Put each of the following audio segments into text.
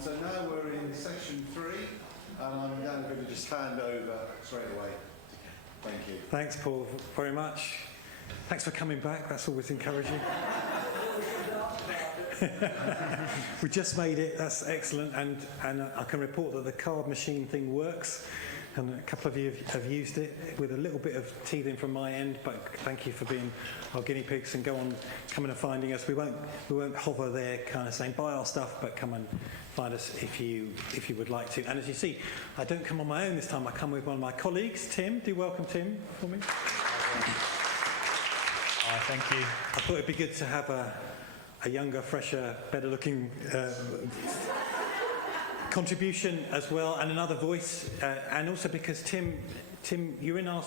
So now we're in section 3, and I'm going to just hand over straight away. Thank you. Thanks, Paul, very much. Thanks for coming back. That's always encouraging. We just made it. That's excellent. And I can report that the card machine thing works. And a couple of you have used it with a little bit of teething from my end, but thank you for being our guinea pigs and coming and finding us. We won't hover there kind of saying buy our stuff, but come and find us if you would like to. And as you see, I don't come on my own this time. I come with one of my colleagues, Tim. Do welcome Tim for me. Thank you. I thought it'd be good to have a younger, fresher, better looking contribution as well, and another voice, and also because Tim, you're in our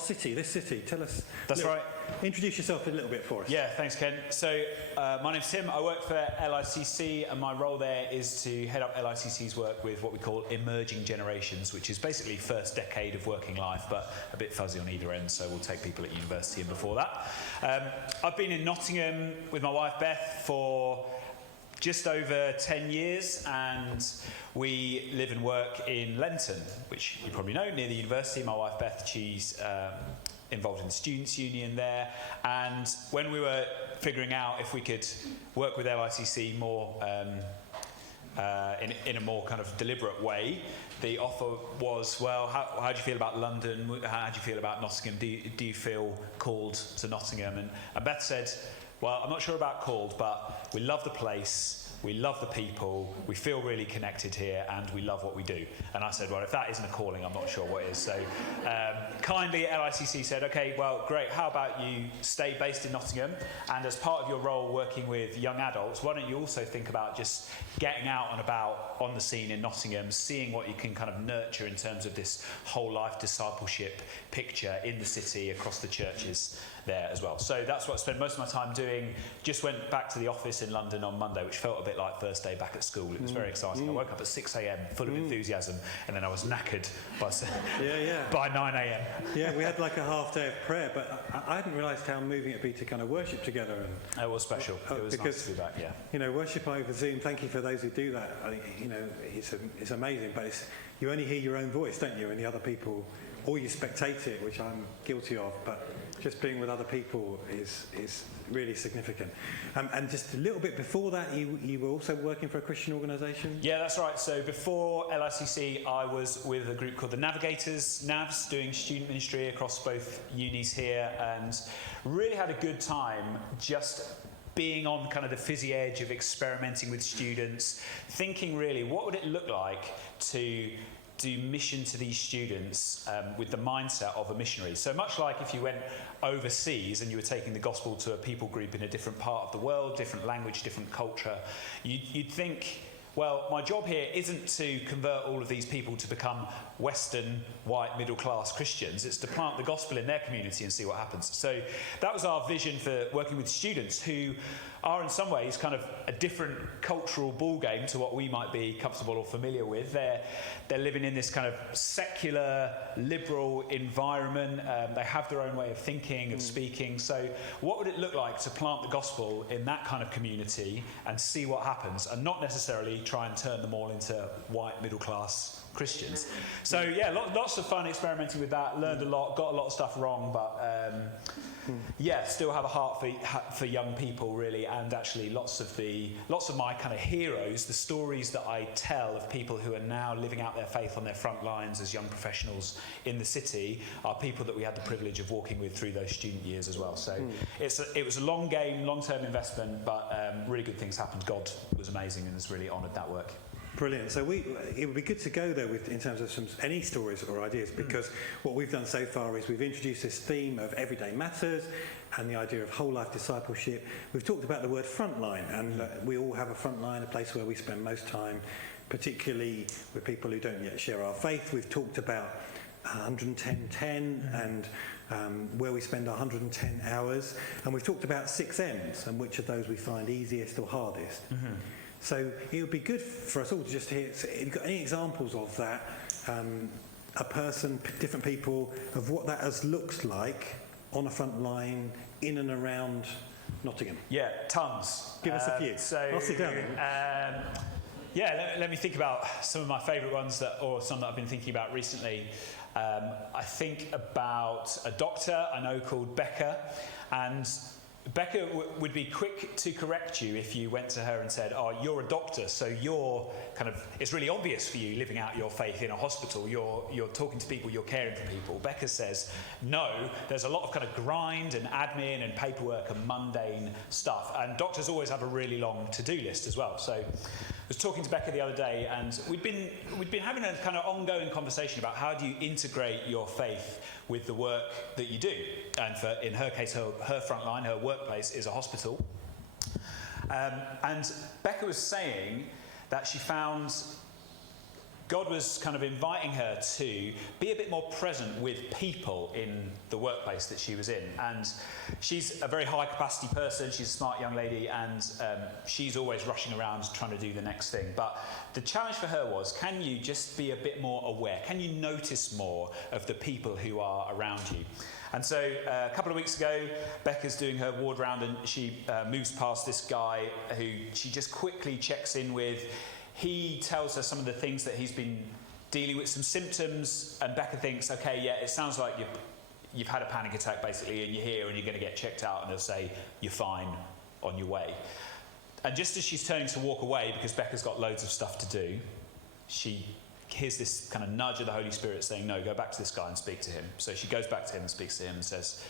city, this city. Tell us. That's right. Introduce yourself a little bit for us. Yeah, thanks, Ken. So my name's Tim. I work for LICC, and my role there is to head up LICC's work with what we call emerging generations, which is basically first decade of working life, but a bit fuzzy on either end. So we'll take people at university and before that. I've been in Nottingham with my wife Beth for just over 10 years, and we live and work in Lenton, which you probably know, near the university. My wife Beth, she's involved in the Students' Union there, and when we were figuring out if we could work with LICC more in a more kind of deliberate way, the offer was, well, how do you feel about London? How do you feel about Nottingham? Do you feel called to Nottingham? And Beth said, well, I'm not sure about called, but we love the place, we love the people, we feel really connected here, and we love what we do. And I said, well, if that isn't a calling, I'm not sure what is. So kindly, LICC said, OK, well, great, how about you stay based in Nottingham, and as part of your role working with young adults, why don't you also think about just getting out and about on the scene in Nottingham, seeing what you can kind of nurture in terms of this whole life discipleship picture in the city, across the churches there as well. So that's what I spent most of my time doing. Just went back to the office in London on Monday, which felt a bit like first day back at school. It was very exciting. I woke up at 6 a.m, full of enthusiasm, and then I was knackered by 9 a.m. Yeah, we had like a half day of prayer, but I hadn't realised how moving it'd be to kind of worship together. And it was special. It was nice to be back, yeah. You know, worship over Zoom, thank you for those who do that. I think, you know, it's amazing, but you only hear your own voice, don't you, and the other people, or you spectate it, which I'm guilty of, but just being with other people is really significant. And just a little bit before that, you were also working for a Christian organisation? Yeah, that's right. So before LICC, I was with a group called the Navigators, NAVs, doing student ministry across both unis here, and really had a good time just being on kind of the fizzy edge of experimenting with students, thinking really, what would it look like to do mission to these students with the mindset of a missionary. So much like if you went overseas and you were taking the gospel to a people group in a different part of the world, different language, different culture, you'd think, well, my job here isn't to convert all of these people to become Western, white, middle-class Christians. It's to plant the gospel in their community and see what happens. So that was our vision for working with students who are in some ways kind of a different cultural ballgame to what we might be comfortable or familiar with. They're living in this kind of secular, liberal environment. They have their own way of thinking, of speaking. So what would it look like to plant the gospel in that kind of community and see what happens, and not necessarily try and turn them all into white, middle-class Christians? So yeah, lots of fun experimenting with that, learned a lot, got a lot of stuff wrong, but yeah, still have a heart for young people really, and actually lots of my kind of heroes, the stories that I tell of people who are now living out their faith on their front lines as young professionals in the city, are people that we had the privilege of walking with through those student years as well. So it was a long game, long-term investment, but really good things happened. God was amazing and has really honoured that work. Brilliant. So it would be good to go there in terms of any stories or ideas, because what we've done so far is we've introduced this theme of everyday matters and the idea of whole life discipleship. We've talked about the word frontline, and we all have a frontline, a place where we spend most time, particularly with people who don't yet share our faith. We've talked about 110-10 and where we spend 110 hours, and we've talked about 6 M's and which of those we find easiest or hardest. So it would be good for us all to just hear, so if you've got any examples of that, a person, different people, of what that looks like on a front line in and around Nottingham. Yeah, tons. Give us a few. So, I'll sit down then. Yeah, let me think about some of my favourite ones, or some that I've been thinking about recently. I think about a doctor I know called Becca, and Becca would be quick to correct you if you went to her and said, oh, you're a doctor, so it's really obvious for you living out your faith in a hospital. You're talking to people, you're caring for people. Becca says, no, there's a lot of kind of grind and admin and paperwork and mundane stuff. And doctors always have a really long to-do list as well. So I was talking to Becca the other day, and we'd been having a kind of ongoing conversation about how do you integrate your faith with the work that you do. And in her case, her front line, her workplace is a hospital. And Becca was saying that she found God was kind of inviting her to be a bit more present with people in the workplace that she was in. And she's a very high capacity person, she's a smart young lady, and she's always rushing around trying to do the next thing. But the challenge for her was, can you just be a bit more aware? Can you notice more of the people who are around you? And so a couple of weeks ago, Becca's doing her ward round, and she moves past this guy who she just quickly checks in with. He tells her some of the things that he's been dealing with, some symptoms, and Becca thinks, okay, yeah, it sounds like you've had a panic attack basically, and you're here and you're going to get checked out, and they'll say, you're fine, on your way. And just as she's turning to walk away, because Becca's got loads of stuff to do, she hears this kind of nudge of the Holy Spirit saying, no, go back to this guy and speak to him. So she goes back to him and speaks to him and says,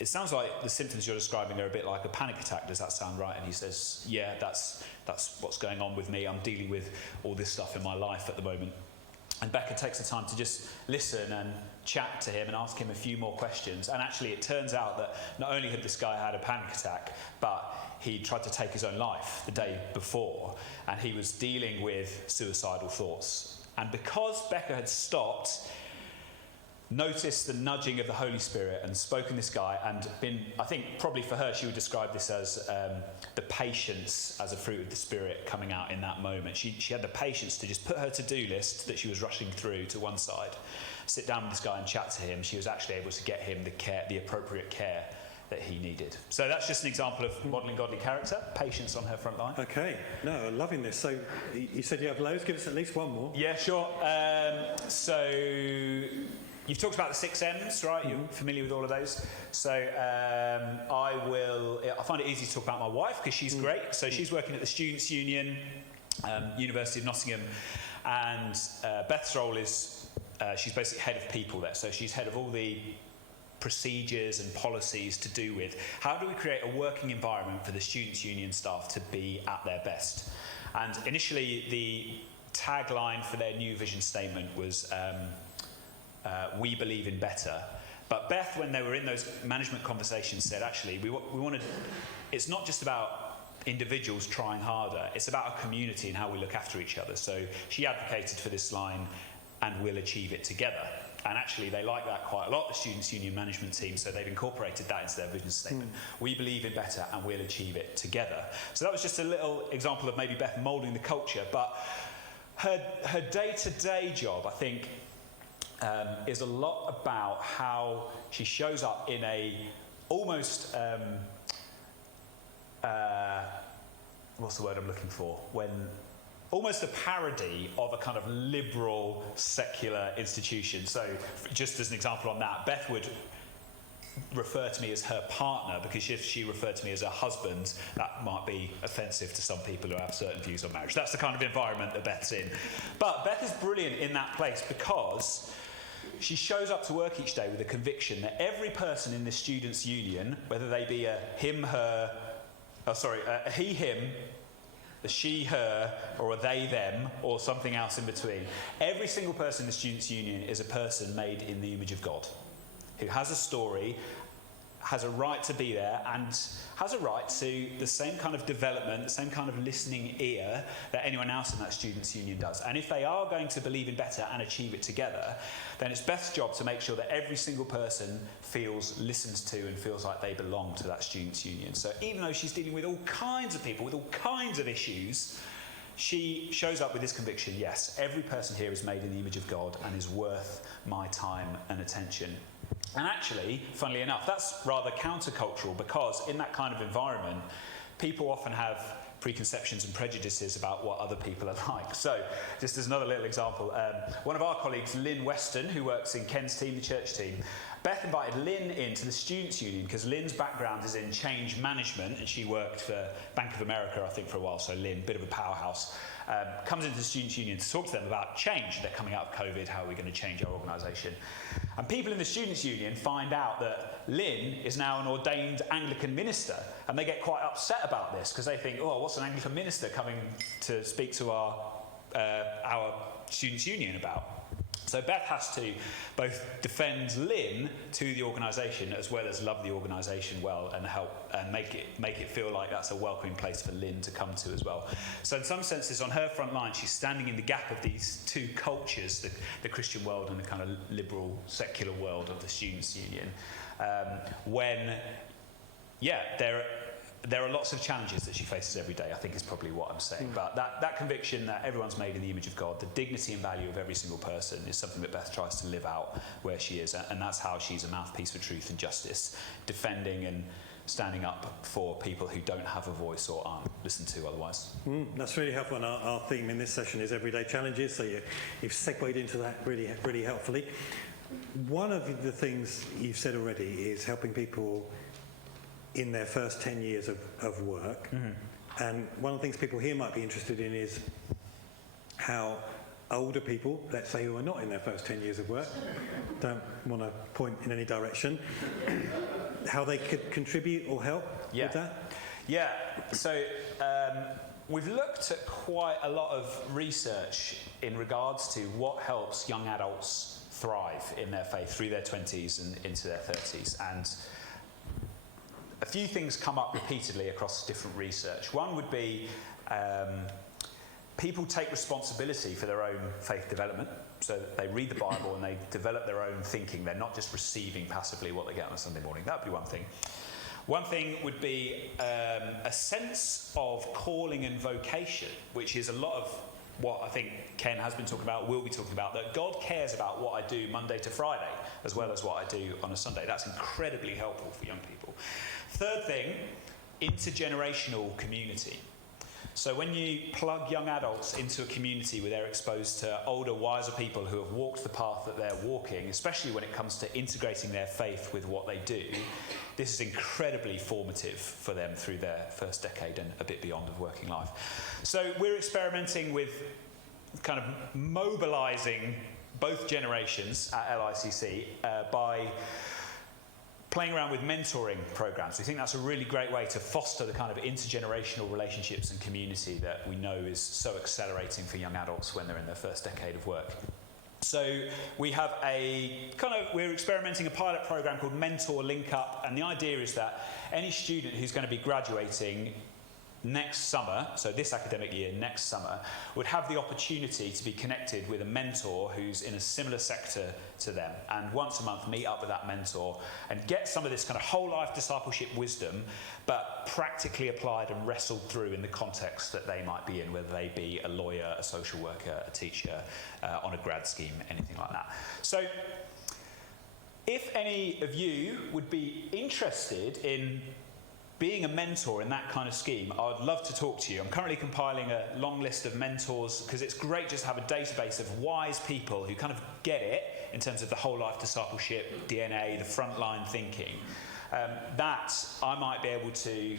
it sounds like the symptoms you're describing are a bit like a panic attack. Does that sound right? And he says, yeah, that's what's going on with me. I'm dealing with all this stuff in my life at the moment. And Becca takes the time to just listen and chat to him and ask him a few more questions. And actually, it turns out that not only had this guy had a panic attack, but he tried to take his own life the day before. And he was dealing with suicidal thoughts. And because Becca had stopped, noticed the nudging of the Holy Spirit and spoken this guy, and been, I think probably for her, she would describe this as the patience as a fruit of the Spirit coming out in that moment. She had the patience to just put her to-do list that she was rushing through to one side, sit down with this guy and chat to him. She was actually able to get him the appropriate care that he needed. So that's just an example of modelling godly character, patience on her front line. Okay, no, I'm loving this. So you said you have loads, give us at least one more. Yeah, sure. So you've talked about the 6 M's, right? You're familiar with all of those. So I find it easy to talk about my wife because she's great. So she's working at the Students' Union, University of Nottingham, and Beth's role is she's basically head of people there. So she's head of all the procedures and policies to do with how do we create a working environment for the Students' Union staff to be at their best. And initially the tagline for their new vision statement was we believe in better. But Beth, when they were in those management conversations, said actually we want to, it's not just about individuals trying harder, it's about a community and how we look after each other. So she advocated for this line, and we'll achieve it together. And actually they like that quite a lot, the Students' Union management team, so they've incorporated that into their vision statement. We believe in better and we'll achieve it together. So that was just a little example of maybe Beth moulding the culture, but her day-to-day job, I think, is a lot about how she shows up in a almost, what's the word I'm looking for? Almost a parody of a kind of liberal, secular institution. So just as an example on that, Beth would refer to me as her partner, because if she referred to me as her husband, that might be offensive to some people who have certain views on marriage. That's the kind of environment that Beth's in. But Beth is brilliant in that place because she shows up to work each day with a conviction that every person in the Students' Union, whether they be a him, her, a he, him, a she, her, or a they, them, or something else in between. Every single person in the Students' Union is a person made in the image of God, who has a story, has a right to be there, and has a right to the same kind of development, the same kind of listening ear that anyone else in that Students' Union does. And if they are going to believe in better and achieve it together, then it's Beth's job to make sure that every single person feels listened to and feels like they belong to that Students' Union. So even though she's dealing with all kinds of people, with all kinds of issues, she shows up with this conviction, yes, every person here is made in the image of God and is worth my time and attention. And actually, funnily enough, that's rather countercultural, because in that kind of environment, people often have preconceptions and prejudices about what other people are like. So, just as another little example, one of our colleagues, Lynn Weston, who works in Ken's team, the church team, Beth invited Lynn into the Students' Union because Lynn's background is in change management, and she worked for Bank of America, I think, for a while. So Lynn, bit of a powerhouse, comes into the Students' Union to talk to them about change. They're coming out of COVID, how are we going to change our organisation? And people in the Students' Union find out that Lynn is now an ordained Anglican minister, and they get quite upset about this because they think, oh, what's an Anglican minister coming to speak to our Students' Union about? So Beth has to both defend Lynn to the organisation as well as love the organisation well and help and make it feel like that's a welcoming place for Lynn to come to as well. So in some senses, on her front line, she's standing in the gap of these two cultures, the Christian world and the kind of liberal, secular world of the Students' Union, there are lots of challenges that she faces every day, I think is probably what I'm saying. But that conviction that everyone's made in the image of God, the dignity and value of every single person, is something that Beth tries to live out where she is. And that's how she's a mouthpiece for truth and justice, defending and standing up for people who don't have a voice or aren't listened to otherwise. That's really helpful. And our theme in this session is everyday challenges. So you've segued into that really, really helpfully. One of the things you've said already is helping people in their first 10 years of work. And one of the things people here might be interested in is how older people, let's say who are not in their first 10 years of work, don't want to point in any direction, how they could contribute or help with that? Yeah, so we've looked at quite a lot of research in regards to what helps young adults thrive in their faith through their 20s and into their 30s. And a few things come up repeatedly across different research. One would be people take responsibility for their own faith development. So they read the Bible and they develop their own thinking. They're not just receiving passively what they get on a Sunday morning. That would be one thing. One thing would be a sense of calling and vocation, which is a lot of what I think Ken has been talking about, will be talking about, that God cares about what I do Monday to Friday, as well as what I do on a Sunday. That's incredibly helpful for young people. Third thing, intergenerational community. So when you plug young adults into a community where they're exposed to older, wiser people who have walked the path that they're walking, especially when it comes to integrating their faith with what they do, this is incredibly formative for them through their first decade and a bit beyond of working life. So we're experimenting with kind of mobilising both generations at LICC by playing around with mentoring programs. We think that's a really great way to foster the kind of intergenerational relationships and community that we know is so accelerating for young adults when they're in their first decade of work. So we have we're experimenting a pilot program called Mentor Link Up, and the idea is that any student who's going to be graduating next summer, so this academic year, next summer, would have the opportunity to be connected with a mentor who's in a similar sector to them, and once a month meet up with that mentor and get some of this kind of whole life discipleship wisdom, but practically applied and wrestled through in the context that they might be in, whether they be a lawyer, a social worker, a teacher, on a grad scheme, anything like that. So if any of you would be interested in being a mentor in that kind of scheme, I would love to talk to you. I'm currently compiling a long list of mentors because it's great just to have a database of wise people who kind of get it in terms of the whole life discipleship, DNA, the frontline thinking. That I might be able to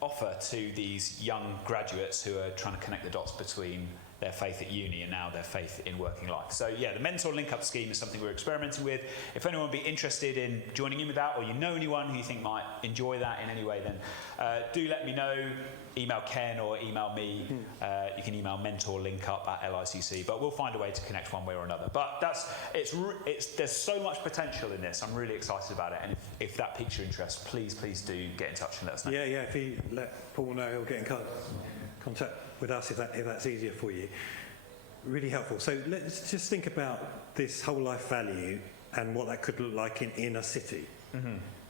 offer to these young graduates who are trying to connect the dots between their faith at uni and now their faith in working life. So yeah, the Mentor Link Up scheme is something we're experimenting with. If anyone would be interested in joining in with that, or you know anyone who you think might enjoy that in any way, then do let me know. Email Ken or email me. You can email mentorlinkup@LICC, but we'll find a way to connect one way or another. But there's so much potential in this. I'm really excited about it, and if that piques your interest, please do get in touch and let us know. Yeah, if you let Paul know, he'll get in contact with us if that's easier for you. Really helpful. So let's just think about this whole life value and what that could look like in inner city.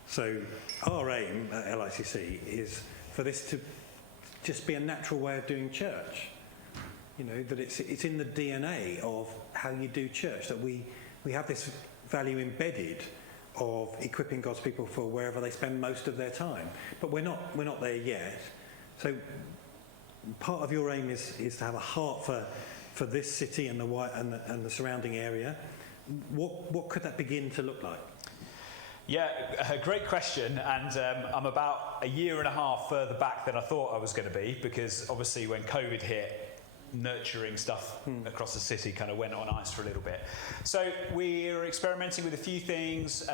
So our aim at LICC is for this to just be a natural way of doing church. You know, that it's in the DNA of how you do church, that we have this value embedded of equipping God's people for wherever they spend most of their time. But we're not there yet. So part of your aim is to have a heart for this city and the surrounding area. What could that begin to look like? Yeah, a great question, and I'm about a year and a half further back than I thought I was going to be, because obviously when COVID hit, nurturing stuff across the city kind of went on ice for a little bit. So we're experimenting with a few things.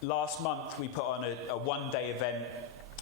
Last month we put on a one-day event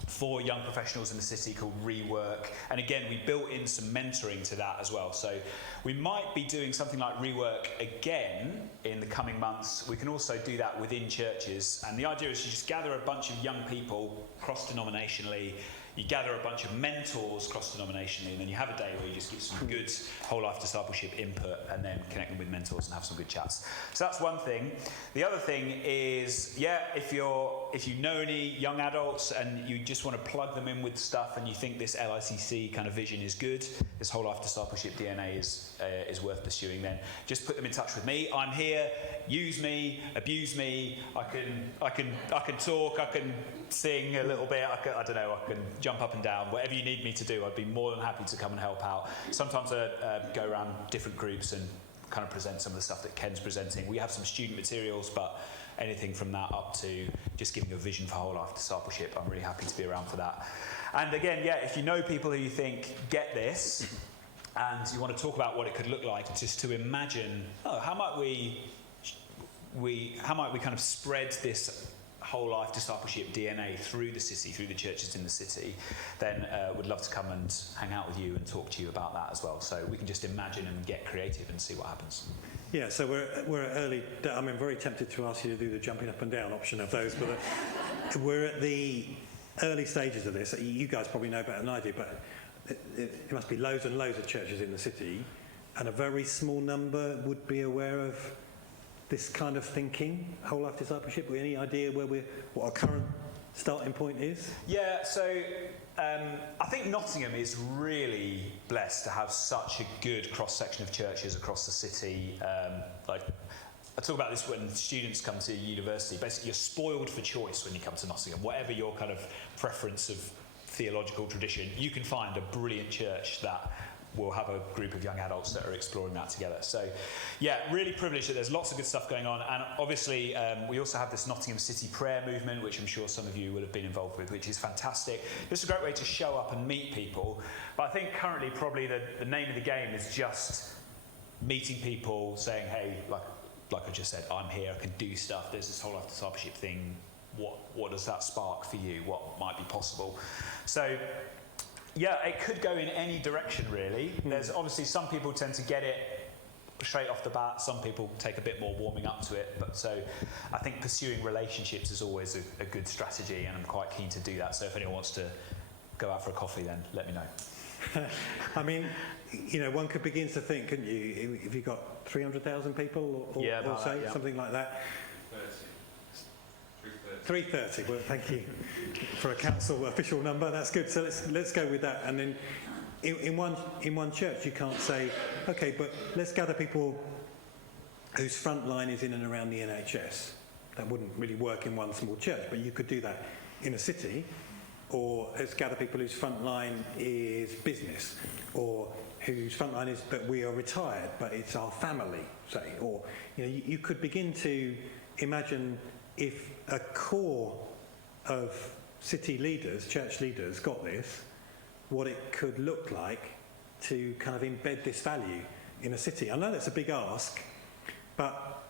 for young professionals in the city called Rework, and again we built in some mentoring to that as well. So we might be doing something like Rework again in the coming months. We can also do that within churches, and the idea is you just gather a bunch of young people cross-denominationally. You gather a bunch of mentors cross-denominationally, and then you have a day where you just give some good whole-life discipleship input and then connect them with mentors and have some good chats. So that's one thing. The other thing is, if you know any young adults and you just want to plug them in with stuff and you think this LICC kind of vision is good, this whole-life discipleship DNA is worth pursuing, then just put them in touch with me. I'm here. Use me, abuse me. I can talk. I can sing a little bit. I don't know. I can jump up and down. Whatever you need me to do, I'd be more than happy to come and help out. Sometimes I go around different groups and kind of present some of the stuff that Ken's presenting. We have some student materials, but anything from that up to just giving a vision for whole life discipleship, I'm really happy to be around for that. And again, if you know people who you think get this and you want to talk about what it could look like, just to imagine, how might we kind of spread this whole life discipleship DNA through the city, through the churches in the city, then would love to come and hang out with you and talk to you about that as well. So we can just imagine and get creative and see what happens. Yeah, so we're at early. I'm very tempted to ask you to do the jumping up and down option of those, but we're at the early stages of this. You guys probably know better than I do, but it must be loads and loads of churches in the city, and a very small number would be aware of this kind of thinking, whole life discipleship. Any idea what our current starting point is? Yeah, so I think Nottingham is really blessed to have such a good cross-section of churches across the city. I talk about this when students come to university. Basically, you're spoiled for choice when you come to Nottingham. Whatever your kind of preference of theological tradition, you can find a brilliant church that will have a group of young adults that are exploring that together. So, really privileged that there's lots of good stuff going on. And obviously, we also have this Nottingham City prayer movement, which I'm sure some of you will have been involved with, which is fantastic. It's a great way to show up and meet people. But I think currently probably the name of the game is just meeting people, saying, hey, like I just said, I'm here, I can do stuff. There's this whole life discipleship thing. What does that spark for you? What might be possible? So, it could go in any direction, really. There's obviously some people tend to get it straight off the bat. Some people take a bit more warming up to it. But so I think pursuing relationships is always a good strategy, and I'm quite keen to do that. So if anyone wants to go out for a coffee, then let me know. I mean, one could begin to think, couldn't you, if you've got 300,000 people or so, something like that. 330. Well, thank you for a council official number. That's good. So let's go with that. And then in one church, you can't say, okay, but let's gather people whose front line is in and around the NHS. That wouldn't really work in one small church, but you could do that in a city. Or let's gather people whose front line is business, or whose front line is that we are retired, but it's our family, say. Or you could begin to imagine, if a core of city leaders, church leaders, got this, what it could look like to kind of embed this value in a city. I know that's a big ask, but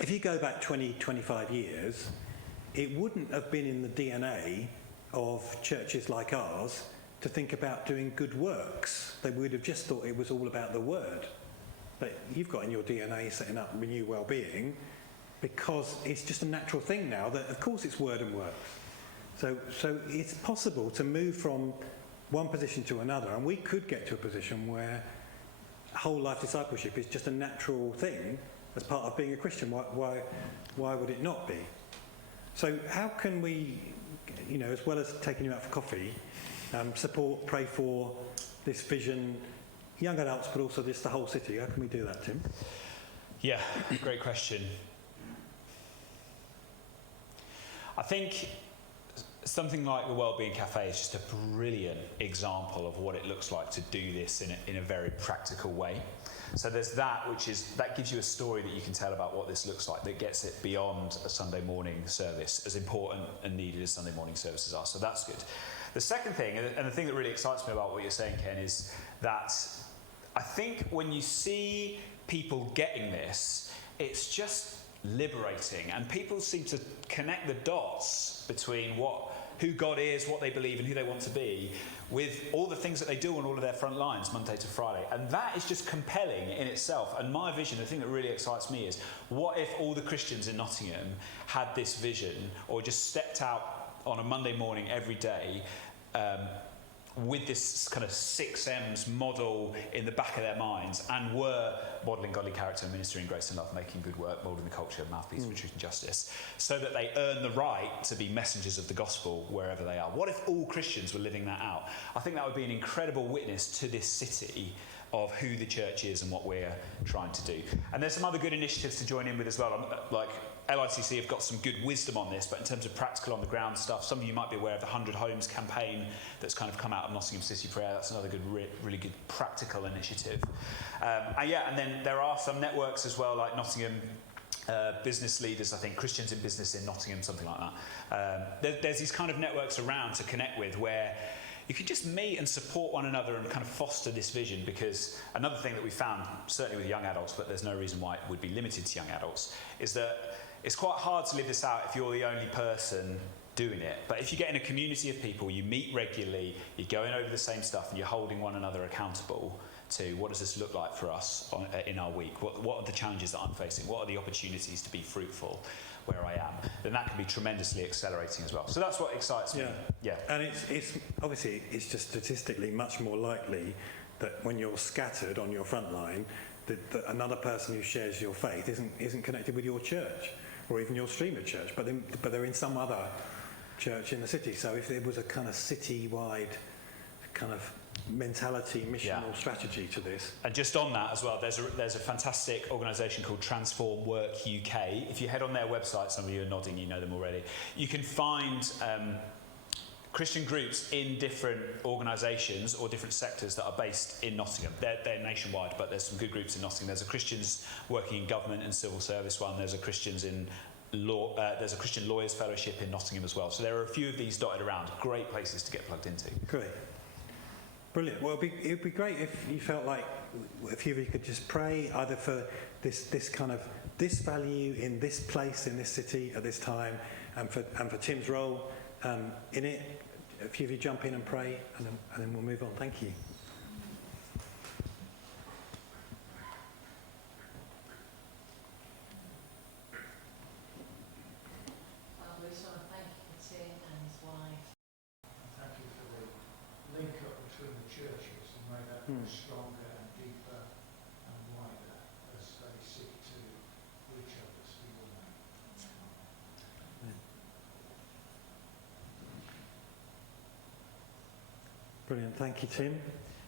if you go back 20, 25 years, it wouldn't have been in the DNA of churches like ours to think about doing good works. They would have just thought it was all about the word. But you've got in your DNA setting up Renew Wellbeing, because it's just a natural thing now that, of course, it's word and works. So it's possible to move from one position to another, and we could get to a position where whole life discipleship is just a natural thing as part of being a Christian. Why would it not be? So how can we, as well as taking you out for coffee, support, pray for this vision, young adults, but also just the whole city? How can we do that, Tim? Yeah, great question. I think something like the Wellbeing Cafe is just a brilliant example of what it looks like to do this in a very practical way. So there's that, that gives you a story that you can tell about what this looks like, that gets it beyond a Sunday morning service, as important and needed as Sunday morning services are. So that's good. The second thing, and the thing that really excites me about what you're saying, Ken, is that I think when you see people getting this, it's just liberating, and people seem to connect the dots between who God is, what they believe, and who they want to be, with all the things that they do on all of their front lines, Monday to Friday. And that is just compelling in itself. And my vision, the thing that really excites me is, what if all the Christians in Nottingham had this vision, or just stepped out on a Monday morning every day with this kind of 6 M's model in the back of their minds, and were modelling godly character, ministering grace and love, making good work, moulding the culture, mouthpiece for truth and justice, so that they earn the right to be messengers of the gospel wherever they are. What if all Christians were living that out? I think that would be an incredible witness to this city of who the church is and what we're trying to do. And there's some other good initiatives to join in with as well. Like LICC have got some good wisdom on this, but in terms of practical on the ground stuff, some of you might be aware of the 100 Homes campaign that's kind of come out of Nottingham City Prayer. That's another good, really good practical initiative. And then there are some networks as well, like Nottingham business leaders, I think, Christians in Business in Nottingham, something like that. There's these kind of networks around to connect with, where you can just meet and support one another and kind of foster this vision. Because another thing that we found, certainly with young adults, but there's no reason why it would be limited to young adults, is that it's quite hard to live this out if you're the only person doing it. But if you get in a community of people, you meet regularly, you're going over the same stuff, and you're holding one another accountable to what does this look like for us in our week? What are the challenges that I'm facing? What are the opportunities to be fruitful where I am? Then that can be tremendously accelerating as well. So that's what excites me. Yeah. And it's obviously, it's just statistically much more likely that when you're scattered on your front line, that another person who shares your faith isn't connected with your church, or even your stream of church, but they're in some other church in the city. So if there was a kind of city-wide kind of mentality, missional strategy to this. And just on that as well, there's a fantastic organisation called Transform Work UK. If you head on their website, some of you are nodding, you know them already, you can find Christian groups in different organisations or different sectors that are based in Nottingham. They're nationwide, but there's some good groups in Nottingham. There's a Christians working in government and civil service one. There's a Christians in law. There's a Christian Lawyers Fellowship in Nottingham as well. So there are a few of these dotted around. Great places to get plugged into. Great. Brilliant. Well, it'd be great if you felt like a few of you could just pray either for this kind of this value in this place, in this city at this time, and for Tim's role in it. A few of you jump in and pray, and then we'll move on. Thank you. We just want to thank Tim and his wife. Thank you for the link up between the churches and make that stronger and deeper and wider as they seek to reach others in your name. Brilliant. Thank you, Tim.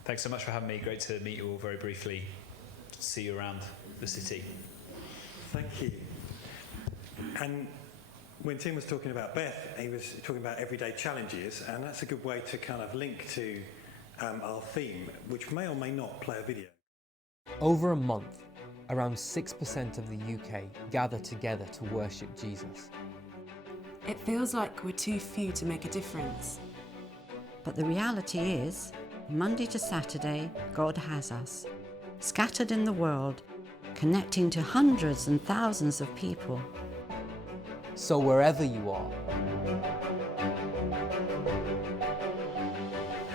Thanks so much for having me. Great to meet you all very briefly. See you around the city. Thank you. And when Tim was talking about Beth, he was talking about everyday challenges, and that's a good way to kind of link to our theme, which may or may not play a video. Over a month, around 6% of the UK gather together to worship Jesus. It feels like we're too few to make a difference. But the reality is, Monday to Saturday, God has us, scattered in the world, connecting to hundreds and thousands of people. So wherever you are,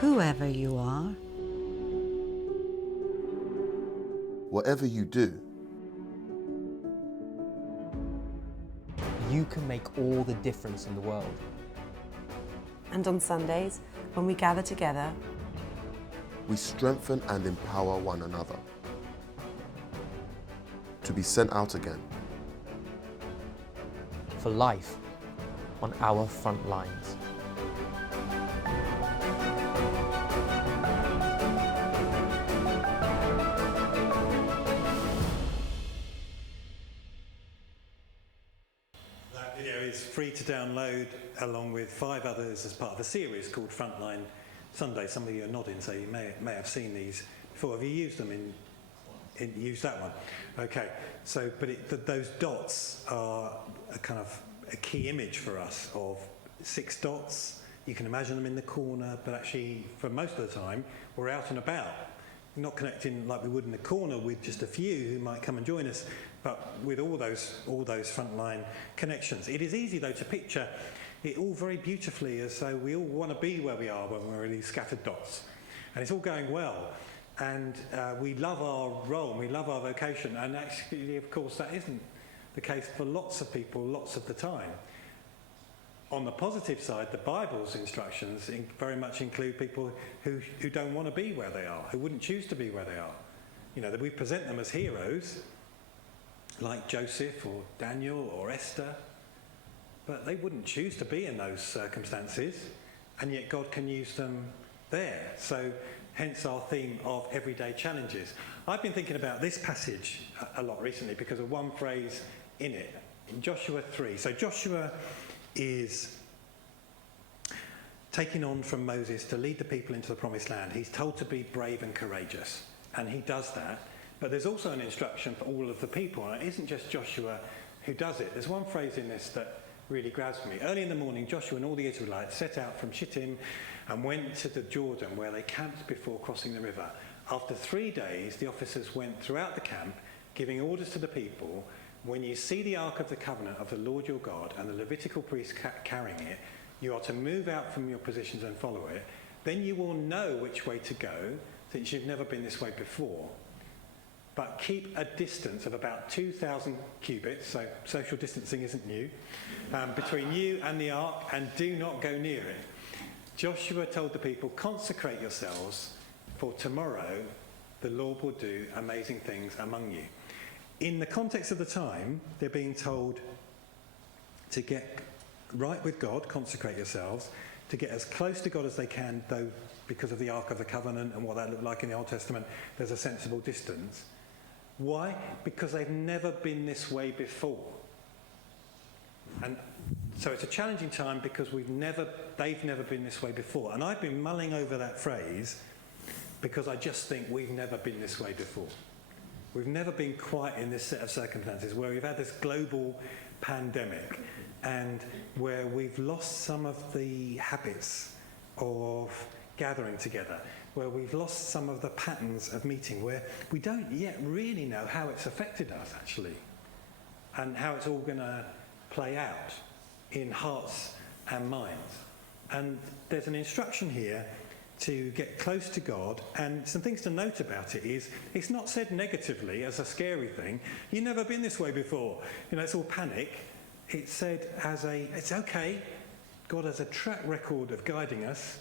Whoever you are, whatever you do, you can make all the difference in the world. And on Sundays, when we gather together, we strengthen and empower one another to be sent out again. For life on our front lines. That video is free to download, along with 5 others as part of a series called Frontline Sunday. Some of you are nodding, so you may have seen these before. Have you used them used that one? Okay, so, but those dots are a kind of a key image for us of 6 dots. You can imagine them in the corner, but actually, for most of the time, we're out and about. Not connecting like we would in the corner with just a few who might come and join us, but with all those frontline connections. It is easy, though, to picture it all very beautifully as though we all want to be where we are when we're in these scattered dots. And it's all going well. And we love our role, and we love our vocation. And actually, of course, that isn't the case for lots of people lots of the time. On the positive side, the Bible's instructions very much include people who don't want to be where they are, who wouldn't choose to be where they are. You know, that we present them as heroes, like Joseph or Daniel or Esther, but they wouldn't choose to be in those circumstances, and yet God can use them there. So, hence our theme of everyday challenges. I've been thinking about this passage a lot recently because of one phrase in it, in Joshua 3. So Joshua is taking on from Moses to lead the people into the promised land. He's told to be brave and courageous, and he does that. But there's also an instruction for all of the people, and it isn't just Joshua who does it. There's one phrase in this that really grabs me. Early in the morning, Joshua and all the Israelites set out from Shittim and went to the Jordan, where they camped before crossing the river. After 3 days, the officers went throughout the camp, giving orders to the people, when you see the Ark of the Covenant of the Lord your God and the Levitical priests carrying it, you are to move out from your positions and follow it. Then you will know which way to go, since you've never been this way before. But keep a distance of about 2,000 cubits, so social distancing isn't new, between you and the Ark, and do not go near it. Joshua told the people, consecrate yourselves, for tomorrow the Lord will do amazing things among you. In the context of the time, they're being told to get right with God, consecrate yourselves, to get as close to God as they can, though because of the Ark of the Covenant and what that looked like in the Old Testament, there's a sensible distance. Why? Because they've never been this way before. And so it's a challenging time because they've never been this way before. And I've been mulling over that phrase because I just think we've never been this way before. We've never been quite in this set of circumstances where we've had this global pandemic and where we've lost some of the habits of gathering together, where we've lost some of the patterns of meeting, where we don't yet really know how it's affected us, actually, and how it's all going to play out in hearts and minds. And there's an instruction here to get close to God, and some things to note about it is it's not said negatively as a scary thing. You've never been this way before. You know, it's all panic. It's said as it's okay. God has a track record of guiding us.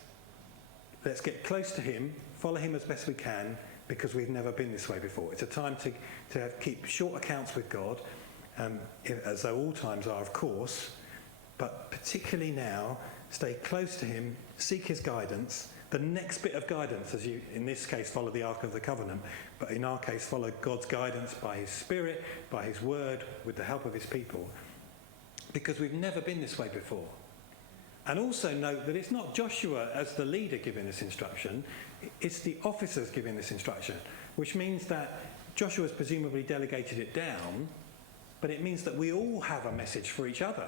Let's get close to him, follow him as best we can, because we've never been this way before. It's a time to keep short accounts with God, as though all times are, of course, but particularly now, stay close to him, seek his guidance. The next bit of guidance, as you, in this case, follow the Ark of the Covenant, but in our case, follow God's guidance by his Spirit, by his word, with the help of his people, because we've never been this way before. And also note that it's not Joshua as the leader giving this instruction, it's the officers giving this instruction, which means that Joshua's presumably delegated it down, but it means that we all have a message for each other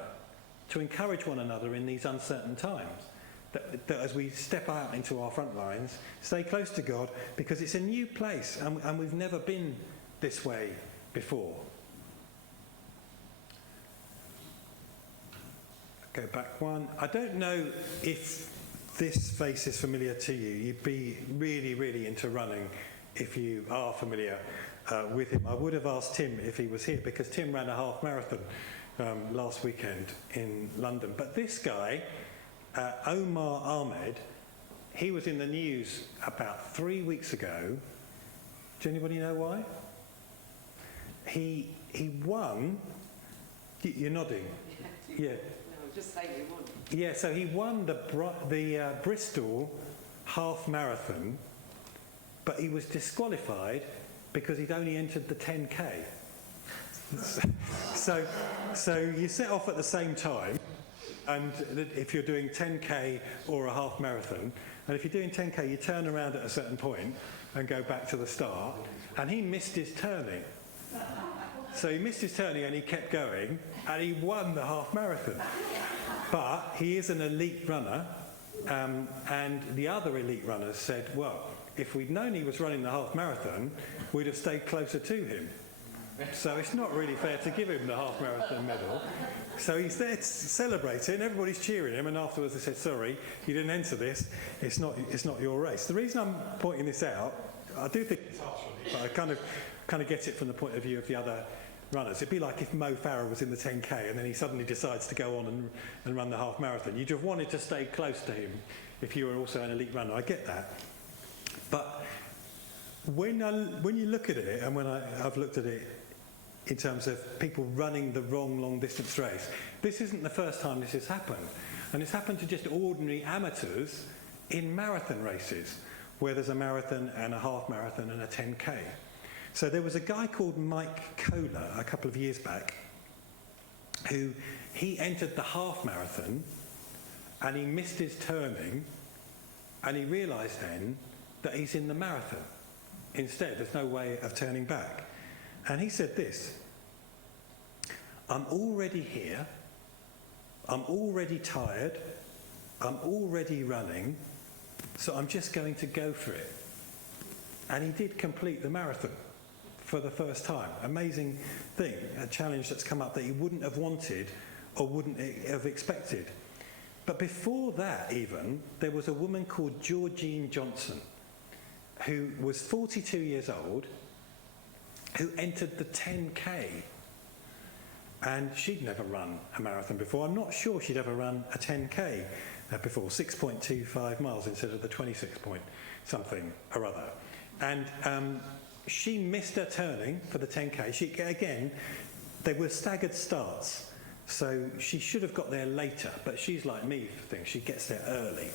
to encourage one another in these uncertain times. That as we step out into our front lines, stay close to God, because it's a new place and we've never been this way before. Go back one. I don't know if this face is familiar to you. You'd be really, really into running if you are familiar with him. I would have asked Tim if he was here, because Tim ran a half marathon last weekend in London. But this guy, Omar Ahmed, he was in the news about 3 weeks ago. Does anybody know why? He won. You're nodding. Yeah. Just say you won. Yeah, so he won the Bristol half marathon, but he was disqualified because he'd only entered the 10K. So you set off at the same time, And if you're doing 10k or a half marathon, and if you're doing 10k, you turn around at a certain point and go back to the start, and he missed his turning. So he missed his turning and he kept going, and he won the half marathon. But he is an elite runner, and the other elite runners said, well, if we'd known he was running the half marathon, we'd have stayed closer to him. So it's not really fair to give him the half marathon medal. So he's there celebrating, everybody's cheering him, and afterwards they said, sorry, you didn't enter this, it's not your race. The reason I'm pointing this out, I do think it's harsh, but I kind of get it from the point of view of the other runners. It'd be like if Mo Farah was in the 10k and then he suddenly decides to go on and run the half marathon. You'd have wanted to stay close to him if you were also an elite runner. I get that. But when you look at it, and when I've looked at it in terms of people running the wrong long distance race, this isn't the first time this has happened. And it's happened to just ordinary amateurs in marathon races, where there's a marathon and a half marathon and a 10k. So there was a guy called Mike Kohler a couple of years back who he entered the half marathon and he missed his turning, and he realised then that he's in the marathon. Instead, there's no way of turning back. And he said this: I'm already here, I'm already tired, I'm already running, so I'm just going to go for it. And he did complete the marathon for the first time. Amazing thing, a challenge that's come up that he wouldn't have wanted or wouldn't have expected. But before that even, there was a woman called Georgine Johnson, who was 42 years old, who entered the 10k. And she'd never run a marathon before. I'm not sure she'd ever run a 10k before, 6.25 miles instead of the 26 point something or other. And she missed her turning for the 10k. Again, they were staggered starts, so she should have got there later, but she's like me for things, she gets there early.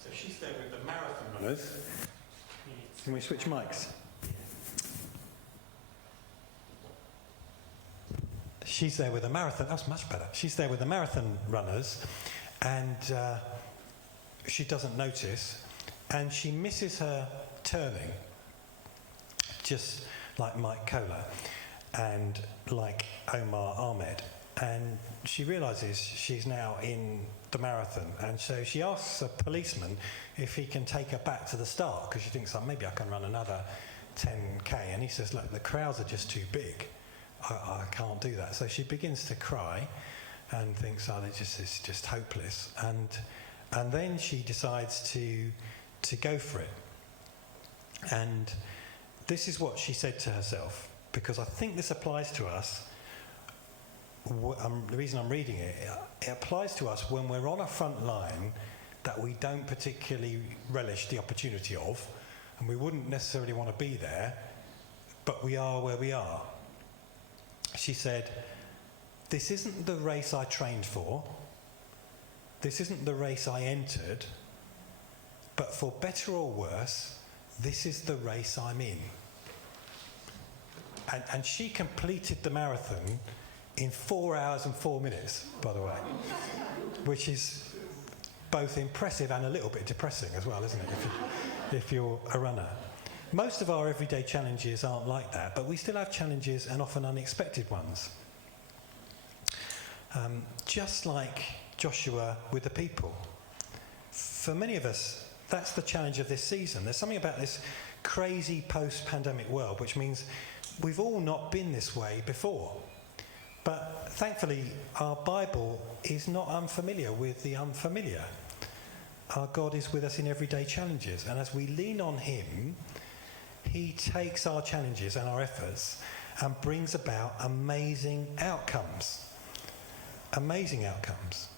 So she's there with the marathon runners. Can we switch mics? She's there with the marathon, that's much better. She's there with the marathon runners, and she doesn't notice, and she misses her turning, just like Mike Kohler and like Omar Ahmed. And she realises she's now in the marathon, and so she asks a policeman if he can take her back to the start, because she thinks, oh, maybe I can run another 10k. And he says, look, the crowds are just too big, I can't do that. So she begins to cry and thinks, oh, it's just hopeless. And then she decides to go for it. And this is what she said to herself, because I think this applies to us. The reason I'm reading it applies to us when we're on a front line that we don't particularly relish the opportunity of, and we wouldn't necessarily want to be there, but we are where we are. She said, this isn't the race I trained for, this isn't the race I entered, but for better or worse, this is the race I'm in. And she completed the marathon in 4 hours and 4 minutes, by the way, which is both impressive and a little bit depressing as well, isn't it, if you're a runner. Most of our everyday challenges aren't like that, but we still have challenges, and often unexpected ones. Just like Joshua with the people. For many of us, that's the challenge of this season. There's something about this crazy post-pandemic world which means we've all not been this way before. But thankfully, our Bible is not unfamiliar with the unfamiliar. Our God is with us in everyday challenges, and as we lean on him, he takes our challenges and our efforts and brings about amazing outcomes. Amazing outcomes.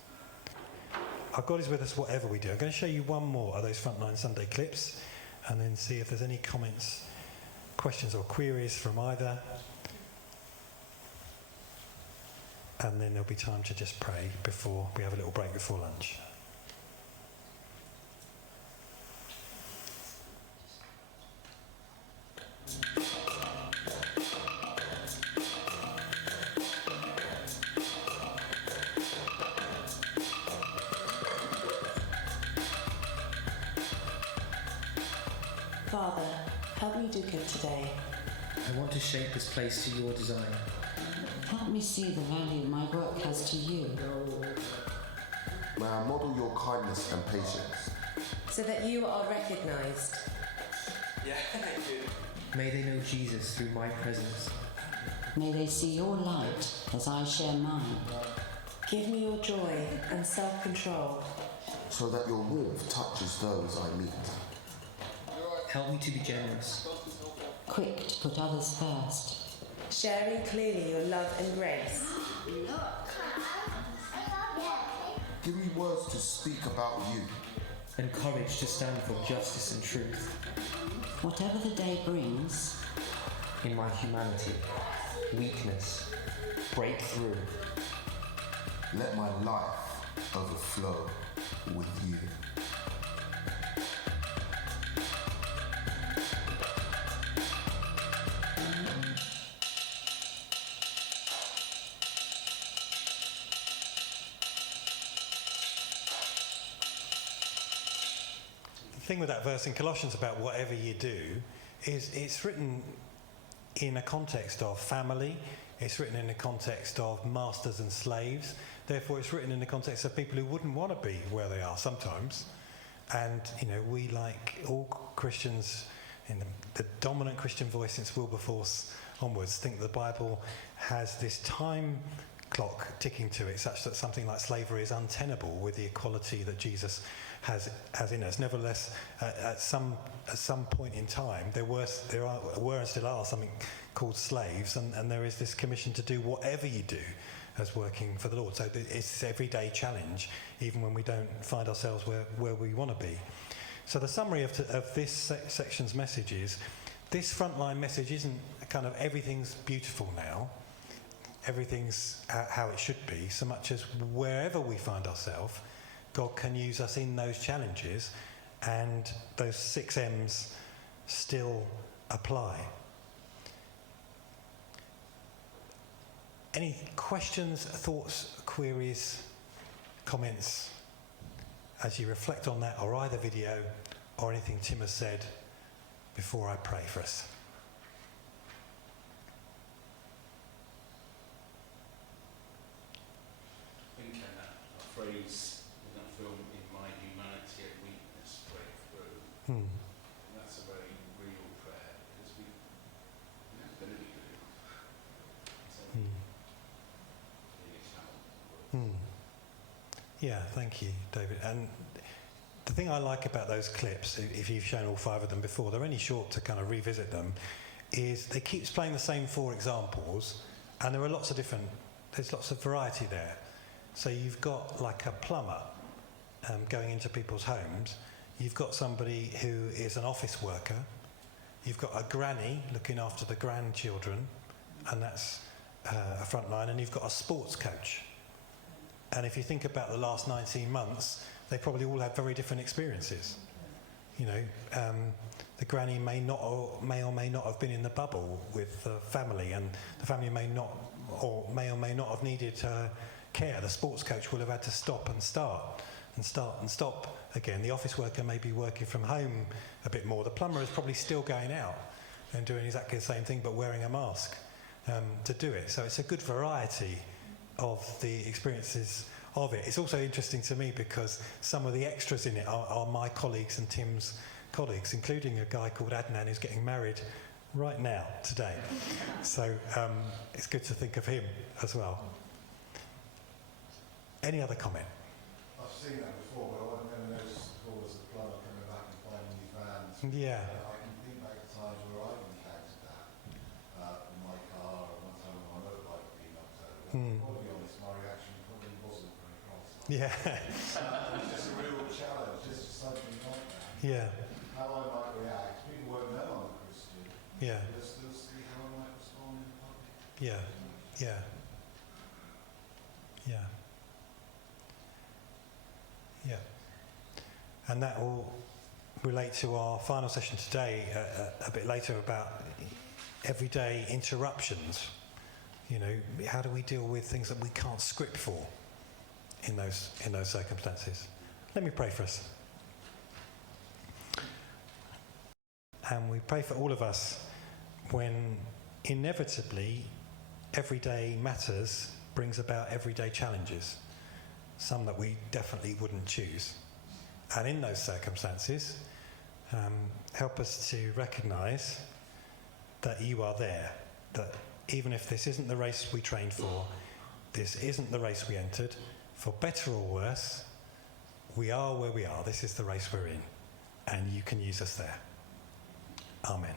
Our God is with us whatever we do. I'm going to show you one more of those Frontline Sunday clips and then see if there's any comments, questions or queries from either. And then there'll be time to just pray before we have a little break before lunch. Father, help me do good today. I want to shape this place to your design. Help me see the value my work has to you. May I model your kindness and patience. So that you are recognised. May they know Jesus through my presence. May they see your light as I share mine. Give me your joy and self-control. So that your warmth touches those I meet. Help me to be generous. Quick to put others first. Sharing clearly your love and grace. Give me words to speak about you. And courage to stand for justice and truth. Whatever the day brings, in my humanity, weakness, break through. Let my life overflow with you. The thing with that verse in Colossians about whatever you do is it's written in a context of family, it's written in the context of masters and slaves, therefore it's written in the context of people who wouldn't want to be where they are sometimes. And, you know, we, like all Christians, in the dominant Christian voice since Wilberforce onwards, think the Bible has this time clock ticking to it such that something like slavery is untenable with the equality that Jesus has in us. Nevertheless, at some point in time, there were and still are something called slaves, and there is this commission to do whatever you do as working for the Lord. So it's this everyday challenge, even when we don't find ourselves where we want to be. So the summary of this section's message is, this frontline message isn't kind of everything's beautiful now, everything's how it should be, so much as wherever we find ourselves, God can use us in those challenges, and those 6 M's still apply. Any questions, thoughts, queries, comments as you reflect on that, or either video or anything Tim has said before I pray for us? I think that phrase in that film, in my humanity and weakness, break through. And that's a very real prayer, because we're never going to be good enough. So, Yeah, thank you, David. And the thing I like about those clips, if you've shown all 5 of them before, they're only short to kind of revisit them, is they keep playing the same 4 examples, and there are there's lots of variety there. So you've got like a plumber going into people's homes, you've got somebody who is an office worker, you've got a granny looking after the grandchildren, and that's a front line, and you've got a sports coach. And if you think about the last 19 months, they probably all had very different experiences. You know, the granny may or may not have been in the bubble with the family, and the family may or may not have needed care. The sports coach will have had to stop and start and stop again. The office worker may be working from home a bit more. The plumber is probably still going out and doing exactly the same thing, but wearing a mask to do it. So it's a good variety of the experiences of it. It's also interesting to me because some of the extras in it are my colleagues and Tim's colleagues, including a guy called Adnan who's getting married right now, today. So it's good to think of him as well. Any other comment? I've seen that before, but I've never noticed the call as a plumber coming back and finding new vans. Yeah. I can think back to times where I've encountered that in my car, or one time when my motorbike being knocked over. I'll be honest, my reaction probably wasn't very cross. Yeah. It's just a real challenge, just something like that. Yeah. How I might react, people won't know I'm a Christian. Yeah. They'll still see how I might respond in public. Yeah. Yeah. Yeah. Yeah. And that will relate to our final session today a bit later about everyday interruptions. You know, how do we deal with things that we can't script for in those circumstances? Let me pray for us. And we pray for all of us when inevitably everyday matters brings about everyday challenges, some that we definitely wouldn't choose. And in those circumstances, help us to recognise that you are there, that even if this isn't the race we trained for, this isn't the race we entered, for better or worse, we are where we are. This is the race we're in, and you can use us there. Amen.